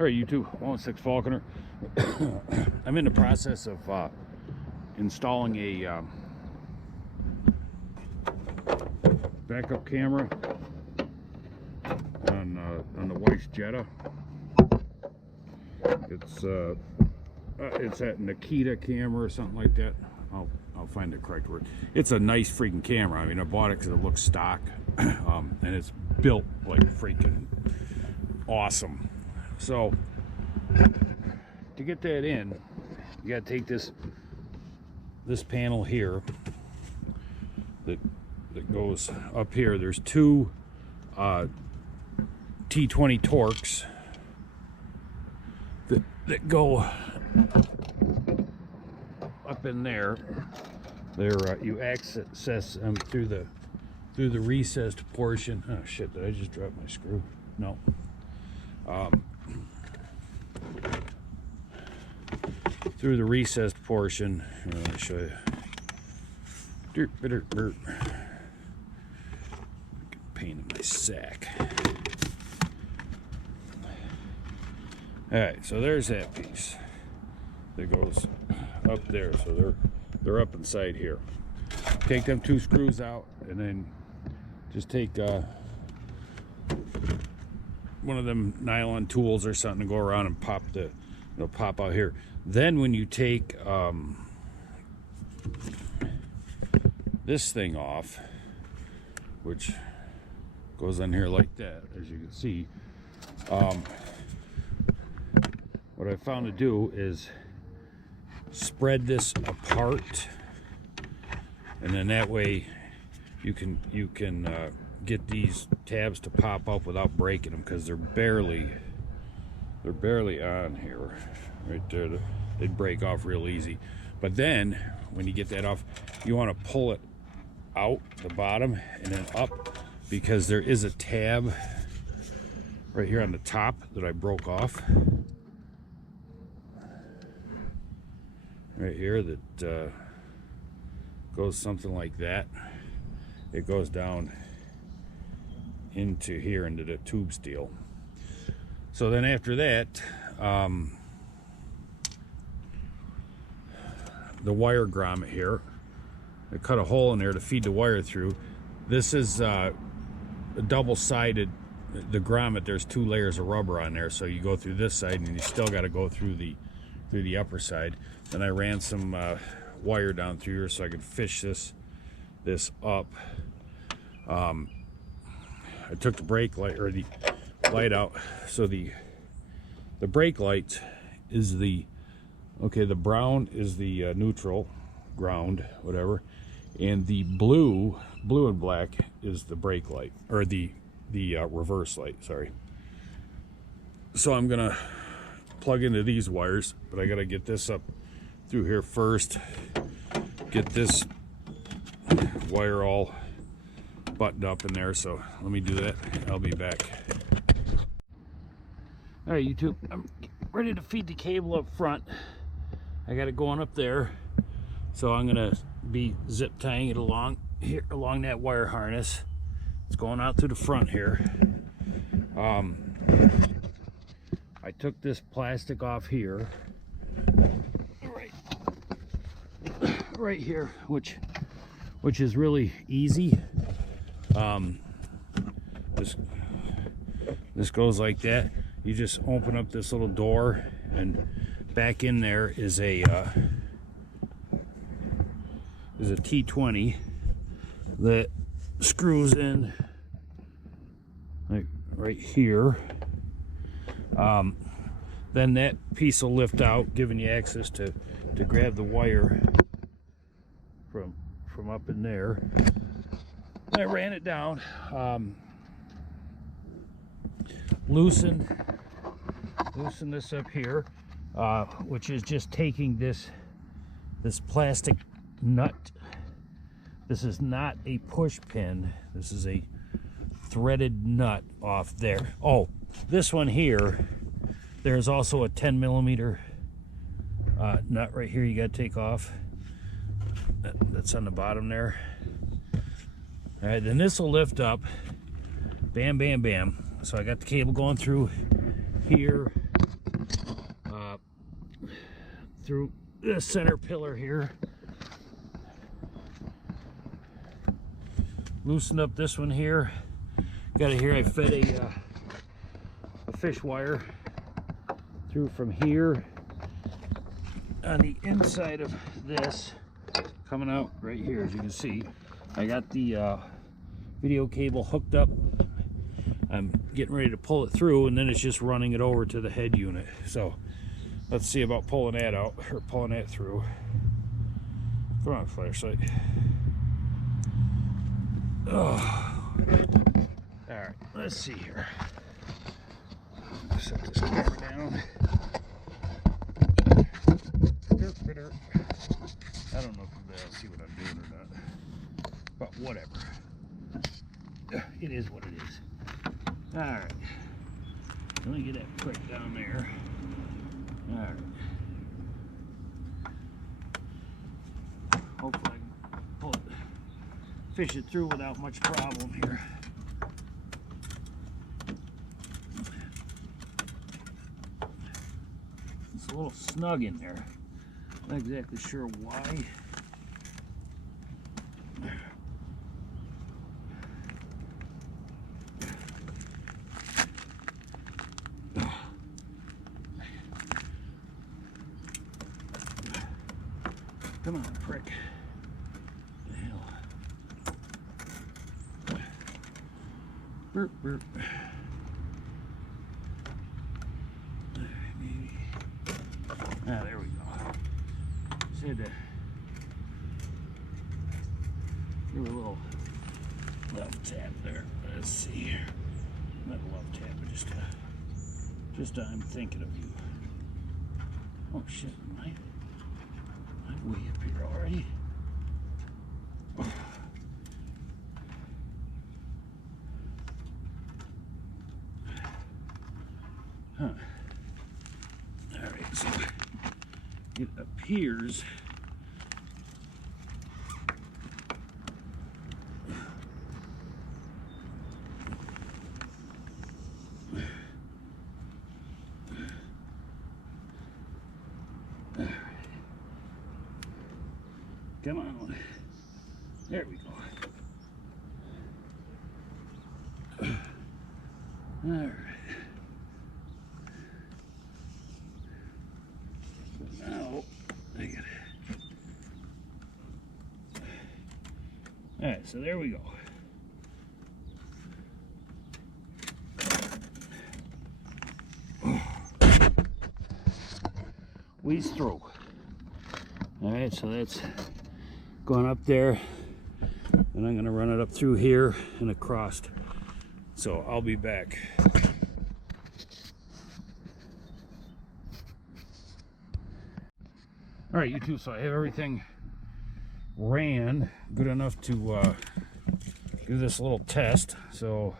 All right, YouTube, 116 Falconer. I'm in the process of installing a backup camera on the wife's Jetta. It's that Natika camera or something like that. I'll find the correct word. It's a nice freaking camera. I mean, I bought it because it looks stock, and it's built like freaking awesome. So to get that in, you got to take this panel here that goes up here. There's two T20 Torques that go up in there. You access them through the recessed portion. Oh shit! Did I just drop my screw? No. Through the recessed portion. Let me show you. Dirt. Pain in my sack. Alright, so there's that piece that goes up there. So they're up inside here. Take them two screws out and then just take one of them nylon tools or something to go around and pop it'll pop out here. Then when you take this thing off, which goes on here like that, as you can see, what I found to do is spread this apart, and then that way you can get these tabs to pop up without breaking them, because they're barely on here. Right there, they'd break off real easy. But then when you get that off, you want to pull it out the bottom and then up, because there is a tab right here on the top that I broke off right here that goes something like that. It goes down into here, into the tube steel. So then after that, the wire grommet here, I cut a hole in there to feed the wire through. This is a double-sided, the grommet, there's two layers of rubber on there, so you go through this side and you still got to go through the upper side. Then I ran some wire down through here so I could fish this up. I took the brake light, or the light out. So the brake light is the brown is the neutral, ground, whatever, and the blue and black is the brake light, or the reverse light, sorry. So I'm gonna plug into these wires, but I gotta get this up through here first, get this wire all buttoned up in there. So let me do that. I'll be back. All right, YouTube, I'm ready to feed the cable up front. I got it going up there, so I'm gonna be zip tying it along here, along that wire harness. It's going out to the front here. I took this plastic off here, right here, which is really easy. This goes like that. You just open up this little door, and back in there is a T20 that screws in like right here. Then that piece will lift out, giving you access to grab the wire from up in there. I ran it down, loosen this up here, which is just taking this plastic nut. This is not a push pin. This is a threaded nut off there. Oh, this one here, there's also a 10 millimeter nut right here you got to take off. That's on the bottom there. All right, then this will lift up. Bam, bam, bam. So I got the cable going through here through the center pillar here. Loosened up this one here. Got it here. I fed a fish wire through from here on the inside of this, coming out right here. As you can see, I got the video cable hooked up. I'm getting ready to pull it through, and then it's just running it over to the head unit. So let's see about pulling that out, or pulling that through. Come on, flashlight. Oh. All right, let's see here. Set this camera down. I don't know if you'll see what I'm doing or not, but whatever. It is what it is. All right, let me get that prick down there. All right. Hopefully I can pull it, fish it through without much problem here. It's a little snug in there. Not exactly sure why. Come on, prick. The hell. Burp, burp. Maybe. Ah, there we go. Just had to do a little love tap there. Let's see here. Not a love tap, but just I'm thinking of you. Oh shit, am I way up here already? Huh. Alright, so it appears come on. There we go. All right. So now I got it. All right, so there we go. Wheeze through. All right, so that's going up there, and I'm going to run it up through here and across. So I'll be back. All right, YouTube, so I have everything ran good enough to do this little test. So,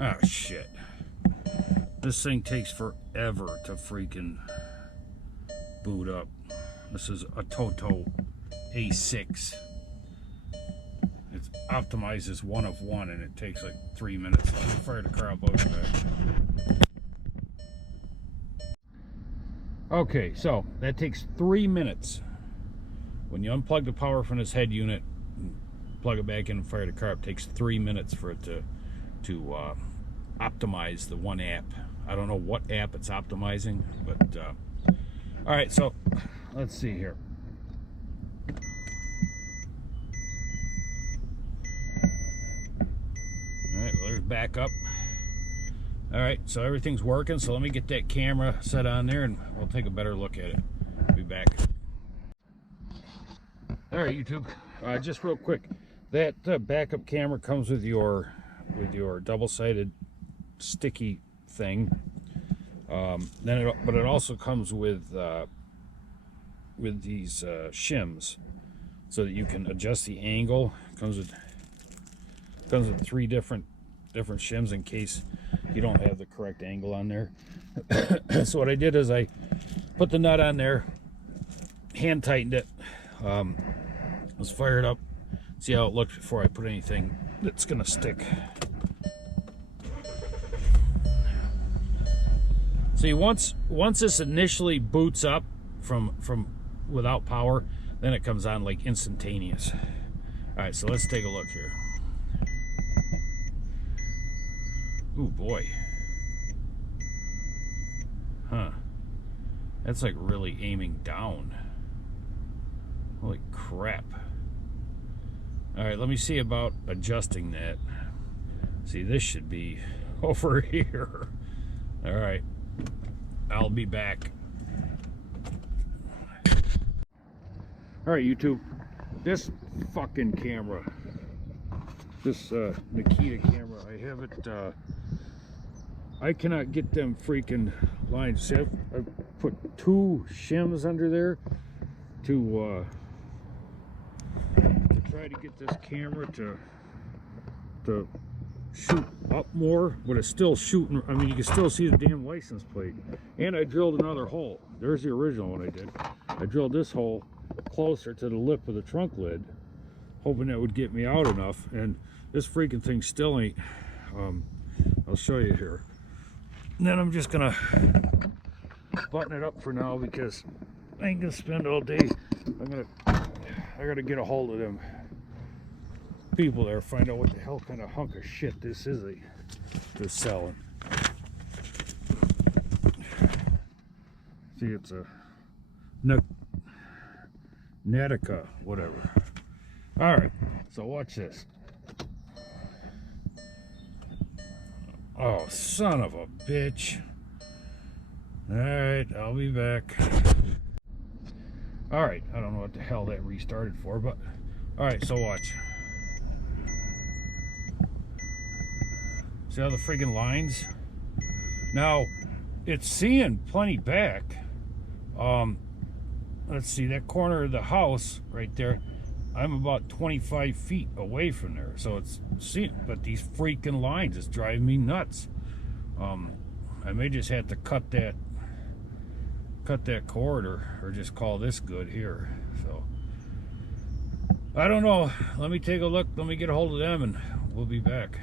oh shit, this thing takes forever to freaking boot up. This is a Toto A6. It's optimized as 1 of 1, and it takes like 3 minutes. Let me fire the car, I'll blow you back. Okay, so that takes 3 minutes. When you unplug the power from this head unit, plug it back in and fire the car up, it takes 3 minutes for it to optimize the one app. I don't know what app it's optimizing, but all right, so let's see here. All right, well, there's backup. All right, so everything's working, so let me get that camera set on there and we'll take a better look at it. Be back. All right, YouTube, just real quick, that backup camera comes with your double-sided sticky thing. But it also comes with these shims, so that you can adjust the angle. It comes with 3 different shims in case you don't have the correct angle on there. So what I did is I put the nut on there, hand tightened it, let's fire it up, see how it looks before I put anything that's gonna stick. See, once this initially boots up from without power, then it comes on like instantaneous. All right, so let's take a look here. Ooh, boy. Huh. That's like really aiming down. Holy crap. All right, let me see about adjusting that. See, this should be over here. All right, I'll be back. All right, YouTube, this fucking camera, this Natika camera, I have it, I cannot get them freaking lines. See, I've put 2 shims under there to try to get this camera to shoot up more, but it's still shooting. I mean, you can still see the damn license plate. And I drilled another hole. There's the original one I did. I drilled this hole closer to the lip of the trunk lid, hoping that would get me out enough, and this freaking thing still ain't. I'll show you here. And then I'm just gonna button it up for now because I ain't gonna spend all day. I gotta get a hold of them people there, find out what the hell kind of hunk of shit this is they're selling. See, it's a Natika, whatever. All right, so watch this. Oh, son of a bitch. All right, I'll be back. All right, I don't know what the hell that restarted for, but all right, so watch. See all the friggin' lines? Now, it's seeing plenty back. Let's see, that corner of the house right there, I'm about 25 feet away from there, so it's seeing, but these freaking lines is driving me nuts. I may just have to cut that cord or just call this good here. So I don't know. Let me take a look. Let me get a hold of them and we'll be back.